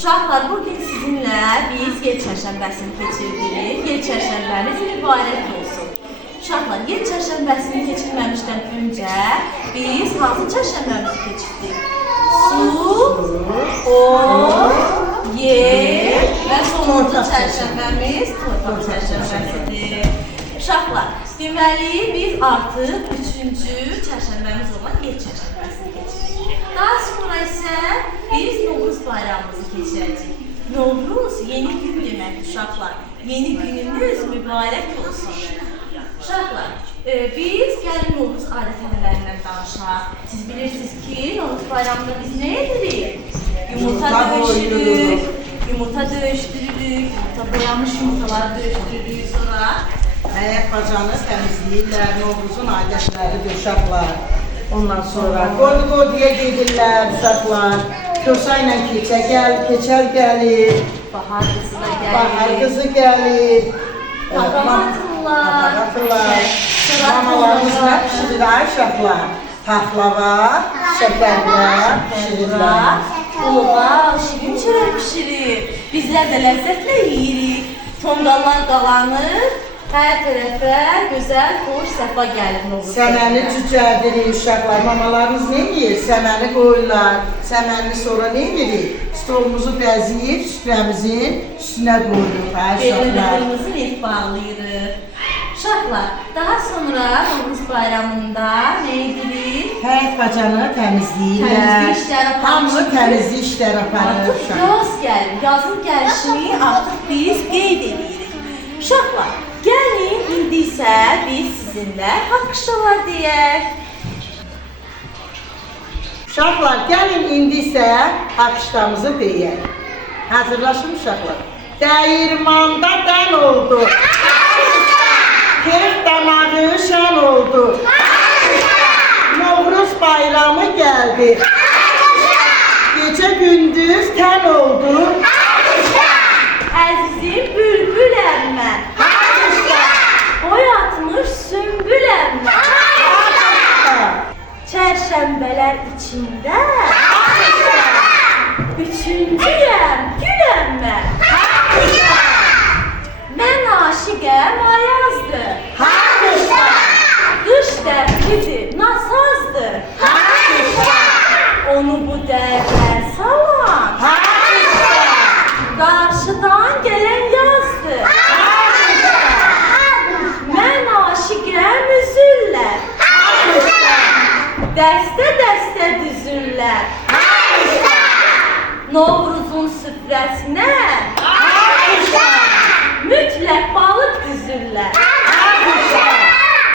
Uşaqlar, bugün sizinlə biz yel çərşənbəsini keçirdik. Yel çərşənbəniz mübarək olsun. Uşaqlar, yel çərşənbəsini keçirməmişdən öncə biz hansı çərşənbəmizi keçirdik? Su, o, yer və sonuncu çərşənbəmiz torpaq çərşənbəsidir. Uşaqlar, deməli biz artıq 3-cü çərşənbəmiz olan yel çərşənbəsini keçirdik. Daha sonra isə biz Novruz bayramımızı keçirəcəyik. Novruz yeni gün deməkdir uşaqlar. Yeni gününüz mübarək olsun. Uşaqlar, biz gəlin Novruz adət-ənənələrindən danışaq. Siz bilirsiniz ki, Novruz bayramında biz nə edirik? Yumurta döyüşdürürük, yumurta boyamış yumurtaları döyüşdürürük sonra. Həyət bacanı təmizləyirlər, Novruzun adətləridir uşaqlar. Ondan sonra Qordu-Qorduya gedirlər uşaqlar. Kösa ilə keçər gəlir. Bahar qızı da gəlir. Bahar qızı gəlir. Papaq atırlar. Mamalarımız nə pişirirlər uşaqlar? Taxlava, şəkərlər pişirirlər. Oha, şirin çörək pişirir. Bizlər də ləzzətlə yeyirik. Tonqallar qalanır. Hər tərəfə gözəl, xoş, səfa gəlir Novruz. Səməni cücərdirik uşaqlar. Mamalarımız nə yiyir? Səməni qoyurlar. Səməni sonra nə edirik? Stolumuzu bəzəyib, süfrəmizin üstünə qoyuruq. Belinə qırmızı lif bağlayırıq. Uşaqlar, daha sonra Novruz bayramında nə edirik? Həyət bacanı təmizləyirlər. Təmizlik işləri aparır. Hamı təmizlik işləri aparır Artıq uşaqlar. yaz gəlir. Yazın gəlişini artıq biz qeyd edirik. Uşaqlar, gəlin indi isə biz sizinlə haqqışdalar deyək. Uşaqlar, gəlin indi isə haqqışdamızı deyək. Hazırlaşın uşaqlar. Dəyirmanda dən oldu. Keyf damağı şən oldu. Novruz bayramı gəldi. Gecə gündüz tən oldu. Əzizim bülbüləm mən. Boy atmış sümbüləm mən. Çərşənbələr içində üçüncüyəm, güləm mən. Mən aşiqəm ayazdır. Qış dərdlidir, nasazdır. Onu bu dərdlər salan qarşıdan gələn yazdır. Mən aşiqəm üzürlər. Dəstə-dəstə düzürlər. Novruzun süfrəsinə